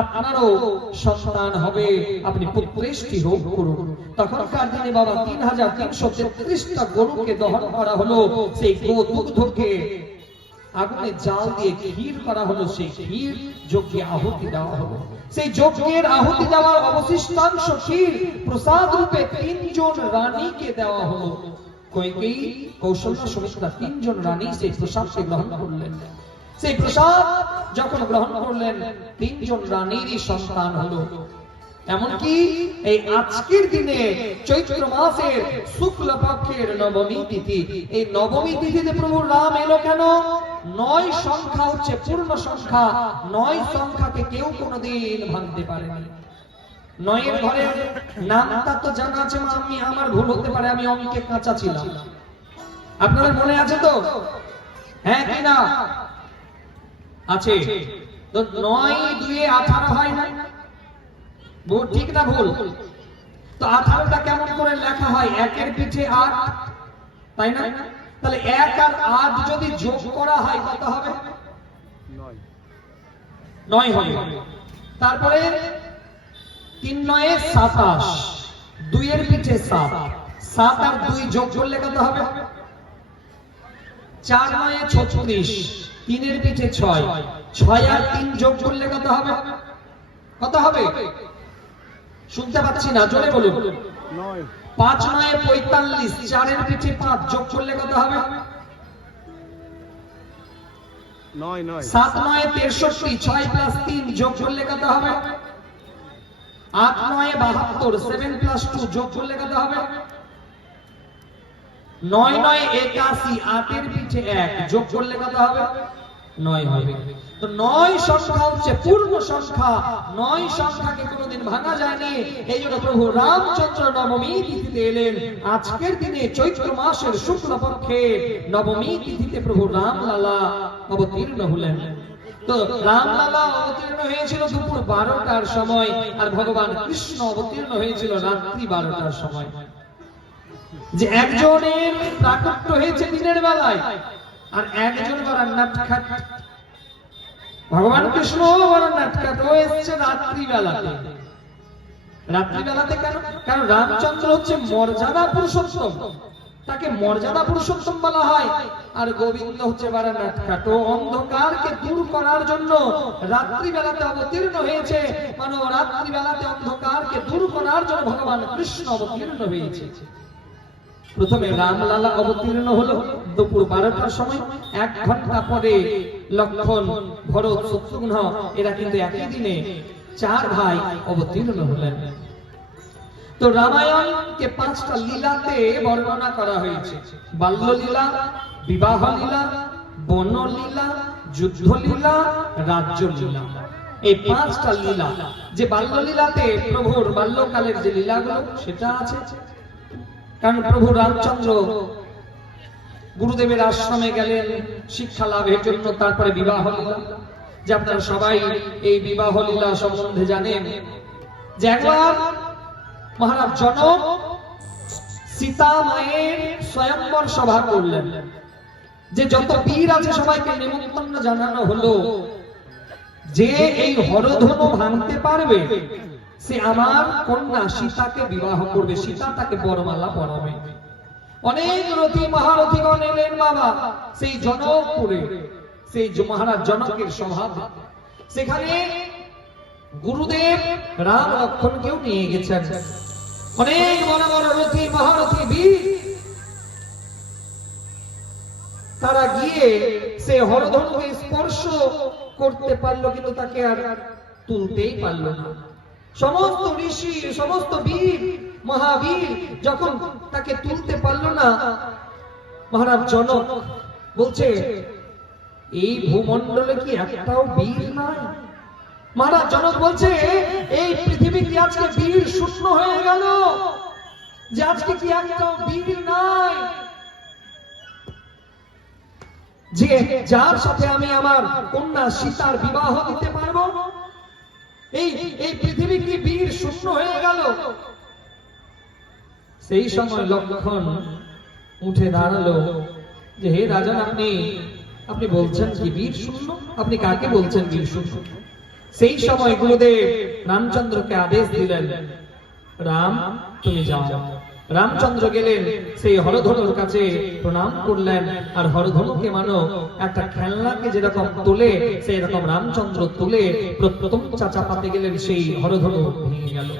আপনারও সন্তান হবে, আপনি পুত্রেষ্টি রোগ করুন। তখনকার দিনে বাবা 3333টা গরুকে দহন করা হলো, সেই দুগ্ধকে আগুনে জাল দিয়ে ক্ষীর করা হলো, সেই ক্ষীর যজ্ঞে আহুতি দেওয়া হলো। সেই যজ্ঞের আহুতি দেওয়ার অবশিষ্টাংশ ক্ষীর প্রসাদ রূপে 3 জন রানীকে দেওয়া হলো। কইকেয়ী, কৌশল্যা, সুমিত্রা 3 জন রানী সেই প্রসাদকে গ্রহণ করলেন। সেই প্রসাদ যখন গ্রহণ করলেন 3 জন রানীরই সন্তান হলো। এমনকি এই আজকের দিনে চৈত্র মাসের শুক্ল পক্ষের নবমী তিথি, এই নবমী তিথিতে প্রভু রাম এলো কেন? 9 সংখ্যা হচ্ছে পূর্ণ সংখ্যা। 9 সংখ্যাকে কেউ কোনোদিন ভাঙতে পারেনি। 9 এর ঘরের নামটা তো জানা আছে, আমি আমার ভুল হতে পারে, আমি অঙ্কে কাঁচা ছিলাম, আপনাদের মনে আছে তো? হ্যাঁ কি না আছে? তো 9 2 18 হয় না? ভুল ঠিক না ভুল? তো 18টা কেমন করে লেখা হয়? 1 এর পিঠে 8, তাই না? তাহলে 1 আর 8 যদি যোগ করা হয় কত হবে? 9 হবে। তারপরে 3 9 27, 2 এর পিঠে 7, 7 আর 2 যোগ করলে কত হবে? 4 9 36, 3 এর পিঠে 6, 6 আর 3 যোগ করলে কত হবে? কত হবে? শুনতে পাচ্ছি না, জোরে বলুন। 5 9 45, 4 এর পিঠে 5 যোগ করলে কত হবে? 7 9 63, 6 প্লাস 3 যোগ করলে কত হবে? 8 9 72, 7 প্লাস 2 যোগ করলে কত হবে? 9 9 81, 8 এর পিঠে 1 যোগ করলে কত হবে? 9 হবে। তো 9 সংখ্যা হচ্ছে পূর্ণ সংখ্যা। 9 সংখ্যাকে কোনোদিন ভাঙা যায়নি। এই জন্য প্রভু রামচন্দ্র নবমী তিথিতে এলেন। আজকের দিনে চৈত্র মাসের শুক্ল পক্ষে নবমী তিথিতে প্রভু রামলালা অবতীর্ণ হলেন। তো রামলালা অবতীর্ণ হয়েছিল দুপুর 12টার সময়, আর ভগবান কৃষ্ণ অবতীর্ণ হয়েছিল রাত্রি 12টার সময়। যে একজনের প্রাকট্য হয়েছে দিনের বেলায়, আর একজন নাটখাট, ভগবান কৃষ্ণ নাটখাট হয়েছে রাত্রিবেলাতে। রাত্রিবেলাতে কেন? কারণ রামচন্দ্র হচ্ছে মর্যাদা পুরুষোত্তম, তাকে মর্যাদা পুরুষোত্তম বলা হয়। আর গোবিন্দ হচ্ছে নাটখাট, ও অন্ধকারকে দূর করার জন্য রাত্রিবেলাতে অবতীর্ণ হয়েছে। মানে রাত্রিবেলাতে অন্ধকারকে দূর করার জন্য ভগবান কৃষ্ণ অবতীর্ণ হয়েছে। প্রথমে রামলালা অবতীর্ণ হলো দুপুর 12টার সময়। 1 ঘন্টা পরে লক্ষণ, ভরত, শত্রুঘ্ন এরা কিন্তু একই দিনে 4 ভাই অবতীর্ণ হলেন। তো রামায়ণকে 5টা লীলাতে বর্ণনা করা হয়েছে: বাল্যলীলা, বিবাহ লীলা, বনলীলা, যুদ্ধলীলা, রাজ্যলীলা। এই 5টা লীলা, যে বাল্যলীলাতে প্রভুর বাল্যকালের যে লীলাগুলো সেটা আছে। কারণ প্রভু রামচন্দ্র গুরুদেবের আশ্রমে গেলেন শিক্ষা লাভের জন্য, তারপরে বিবাহ লীলা, যে আপনারা সবাই এই বিবাহ লীলা সম্বন্ধে জানেন। যে একবার মহারাজ জনক সীতা মায়ের স্বয়ম্বর সভা করলেন, যে যত বীর আছে সবাইকে নিমন্ত্রণ জানানো হলো যে এই হরধনু ভাঙতে পারবে সে আমার কন্যা সীতাকে বিবাহ করবে, সীতা তাকে বরমালা পরাবে। অনেক রথী মহারথীগণ এলেন বাবা সেই জনকপুরে, সেই মহারাজ জনকের সভা। সেখানে গুরুদেব রাম লক্ষণকেও নিয়ে গেছেন। অনেক বড় বড় রথী মহারথী বীর, তারা গিয়ে সে হরধনুকে স্পর্শ করতে পারলো, কিন্তু তাকে আর তুলতেই পারলো না। সমস্ত ঋষি, সমস্ত বীর, মহাবীর যখন তাকে তুলতে পারলো না, মহারাজ জনক বলছে এই ভূমণ্ডলে কি একটাও বীর নাই? মহারাজ জনক বলছে এই পৃথিবী কি আজকে বীর শূন্য হয়ে গেল, যে আজকে কি একটাও বীর নাই, যে যার সাথে আমি আমার কন্যা সীতার বিবাহ দিতে পারবো? এই পৃথিবী কি বীর শূন্য হয়ে গেল? সেই সময় লক্ষণ উঠে দাঁড়ালো যে হে রাজন, আপনি বলছেন কি বীর শূন্য? আপনি কাকে বলছেন বীর শূন্য? সেই সময় গুরুদেব রামচন্দ্রকে আদেশ দিলেন, রাম তুমি যাও। রামচন্দ্র গেলেন, সেই হরধনুর কাছে প্রণাম করলেন, আর হরধনুকে মানো একটা খেলনাকে যেরকম তোলে সেই রকম রামচন্দ্র তুলে প্রথম চাচা পাতে গেলেন, সেই হরধনু ভেঙে গেল।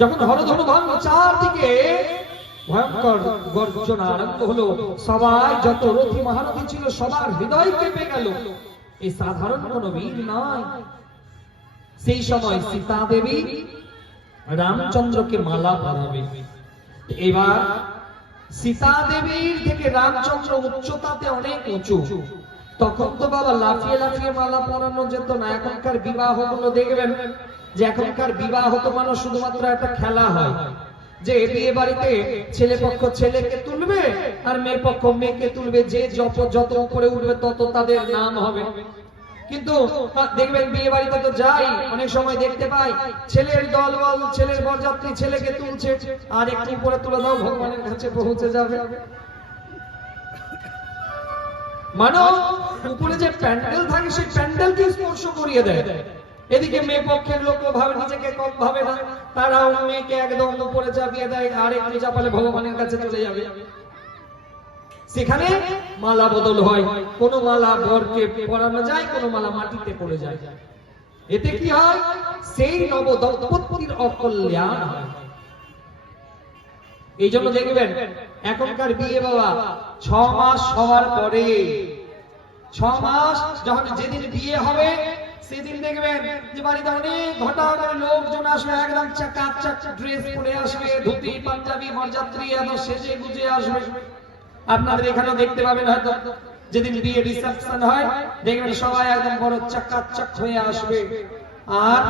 যখন হরধনু ভাঙল, চারদিকে ভয়ঙ্কর গর্জনা আরম্ভ হলো। সবাই যত রথী মহারথী ছিল সবার হৃদয় কেঁপে গেল। এই সাধারণ কোন বীর নয়। সেই সময় সীতা দেবী রামচন্দ্রকে মালা পরাবে। এবার সীতা দেবীর থেকে রামচন্দ্র উচ্চতাতে অনেক উঁচু। তখন তো বাবা লাফিয়ে লাফিয়ে মালা পরানো যেত না। এখনকার বিবাহ গুলো দেখবেন যে এখনকার বিবাহ তো মানে শুধুমাত্র একটা খেলা হয়, যে বিয়ে বাড়িতে ছেলে পক্ষ ছেলেকে তুলবে আর মেয়ে পক্ষ মেয়েকে তুলবে, যে যত উপরে উঠবে তত তাদের নাম হবে। কিন্তু দেখবেন বিয়ে বাড়িতে তো যাই, অনেক সময় দেখতে পাই ছেলের দল বল, ছেলের বরযাত্রী ছেলেকে তুলছে, আর একটু উপরে তুলে দাও ভগবানের কাছে পৌঁছে যাবে। মানে উপরে যে প্যান্ডেল থাকে সেই প্যান্ডেলকে স্পর্শ করিয়ে দেয়। এদিকে মেয়ে পক্ষের লোক ভাবে নিজেকে কম ভাবে না, তারাও মেয়েকে একদম উপরে চাপিয়ে দেয়, আর একটু চাপালে ভগবানের কাছে চলে যাবে। সেখানে মালা বদল হয়, কোন মালা বরকে পরানো যায়, কোন মালা মাটিতে পড়ে যায়। এতে কি হয়? সেই নব দম্পতির অকল্যাণ হয়। এই জন্য দেখবেন এখনকার বিয়ে বাবা 6 মাস হওয়ার পরে, 6 মাস যখন যেদিন বিয়ে হবে সেদিন দেখবেন যে বাড়িতে অনেক ঘটা লোকজন আসবে, একদম চাকাচাক ড্রেস পরে আসবে, ধুতি পাঞ্জাবি বরযাত্রী এত সেজে গুজে আসবে। আপনাদের এখানেও দেখতে পাবেন হয়তো যেদিন বিয়ে রিসেপশন হয় দেখবেন সবাই একদম বড় চাকাচাক হয়ে আসবে। আর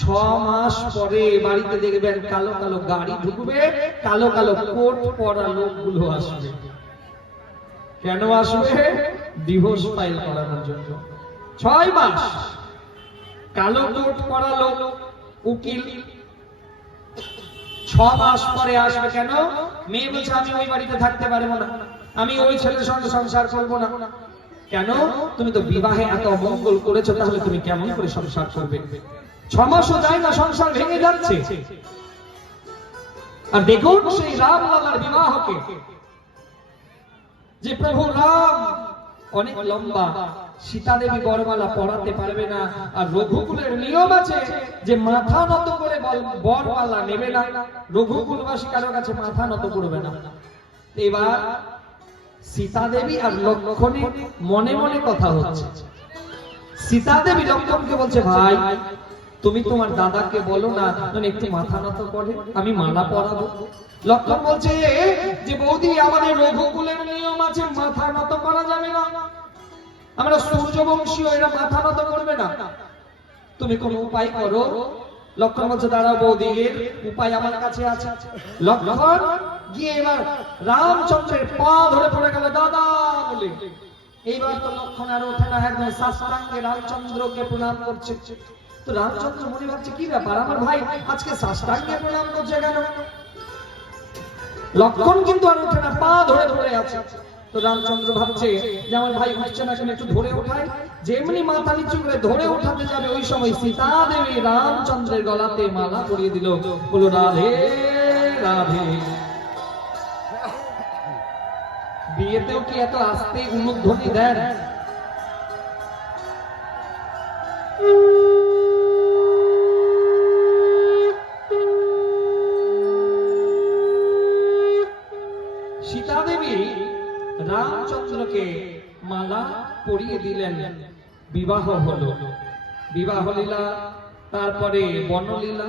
6 মাস পরে বাড়িতে দেখবেন কালো কালো গাড়ি ঢুকবে, কালো কালো কোট পরা লোকগুলো আসবে। কেন আসবে? ডিভোর্স ফাইল করানোর জন্য। 6 মাস কালো কোট পরা লোক উকিল 6 মাস পরে আসবে। কেন? মেয়ে বলছে আমি ওই বাড়িতে থাকতে পারবো না, আমি ওই ছেলের সঙ্গে সংসার করবো না। কেন? তুমি তো বিবাহে এত অমঙ্গল করেছো, তাহলে তুমি কেমন করে সংসার করবে? 6 মাসও যায় না, সংসার ভেঙে যাচ্ছে। আর দেখুন সেই রামলালার বিবাহকে, যে প্রভু রাম অনেক লম্বা, সীতা দেবী বরমালা পরাতে পারবে না। আর রঘুকুলের নিয়ম আছে যে মাথা নত করে বরমালা নেবে না, রঘুকুলবাসী কারো কাছে মাথা নত করবে না। এবার সীতা দেবী আর লক্ষ্মণের মনে মনে কথা হচ্ছে। সীতা দেবী লক্ষ্মণকে বলছে, ভাই তুমি তোমার দাদাকে বলো না একটু মাথা নত করে, আমি মালা পরাবো। লক্ষ্মণ বলছে যে বৌদি আমাদের রঘুকুলের নিয়ম আছে মাথা নত করা যাবে না, আমরা সূর্যবংশীয়, এরা মাথা নত করবে না, তুমি কোন উপায় করো। লক্ষ্মণ বলছে দাঁড়াও বৌদি, এর উপায় আমার কাছে আছে। লক্ষ্মণ গিয়ে এবার রামচন্দ্রের পা ধরে পড়ে গেল দাদা বলে। এইবার তো লক্ষ্মণ আর ওঠে না, একদম সাষ্টাঙ্গে রামচন্দ্রকে প্রণাম করছে। তো রামচন্দ্র মনে ভাবছে কি ব্যাপার, আমার ভাই আজকে সাষ্টাঙ্গে প্রণাম করছে কেন? লক্ষ্মণ কিন্তু আর ওঠে না, পা ধরে ধরে আছে। তো রামচন্দ্র ভাবছে যে আমার ভাই উঠছে না, একটু ধরে ওঠাই। যেমনি মাথা নিচু করে ধরে ওঠাতে যাবে, ওই সময় সীতা দেবী রামচন্দ্রের গলাতে মালা পরিয়ে দিল, বলো রাধে রাধে। বিয়েতেও কি এত আস্তে উলুধ্বনি দেন? সীতা দেবী রামচন্দ্রকে মালা পরিয়ে দিলেন, বিবাহ হলো। বিবাহ লীলা, তারপরে বনলীলা,